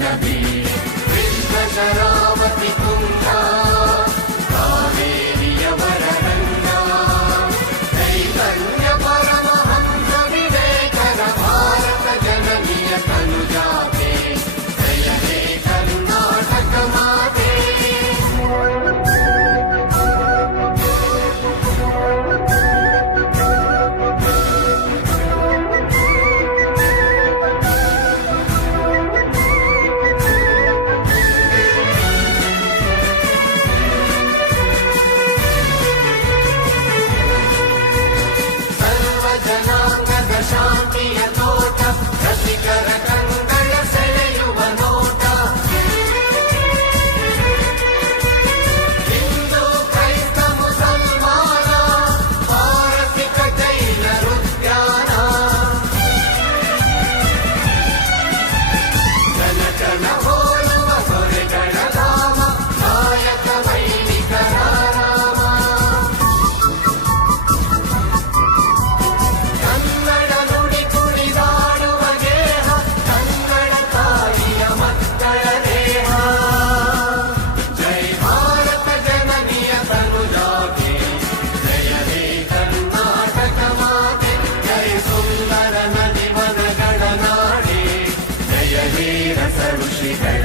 ನದಿ ಶರಾವತಿ ತುಂಗ ಕಾವೇರಿಯವರ ರಂಗ ಚೈತನ್ಯ ಪರಮಹಂಸ ವಿವೇಕರ ಭಾರತ ಜನನಿಯ ತನುಜಾತೆ ಜಯ ಹೇ ಕರ್ನಾಟಕ ಮಾತೆ. ಶಾಂತಿಯ ತೋಟ ರಸಿಕರ ಕಂಗಳ ಸೆಳೆಯುವ ನೋಟ ಹಿಂದೂ ಕ್ರೈಸ್ತ ಮುಸಲ್ಮಾನ ಪಾರಸಿಕ ಜೈನರುದ್ಯಾನ ಜನಜನ ಹೋಲುವ ಸೊರೆಗಳ ಧಾಮ ನಾಯಕ ವೈಣಿಕರ ರಾಮ. ಕನ್ನಡ ನುಡಿ ಕುಣಿದಾಡುವ ಗೇಹ ಕನ್ನಡ ತಾಯಿಯ ಮಕ್ಕಳ ದೇಹ. ಜೈ ಭಾರತ ಜನನಿಯ ತನುಜಾತೆ ಜಯ ಹೇ ಕರ್ನಾಟಕ ಮಾತೆ. ಜೈ ಸುಂದರ ನದಿ ವನಗಳ ನಾಡೆ ಜಯ ಹೇ ರಸ ಋಷಿಗಳ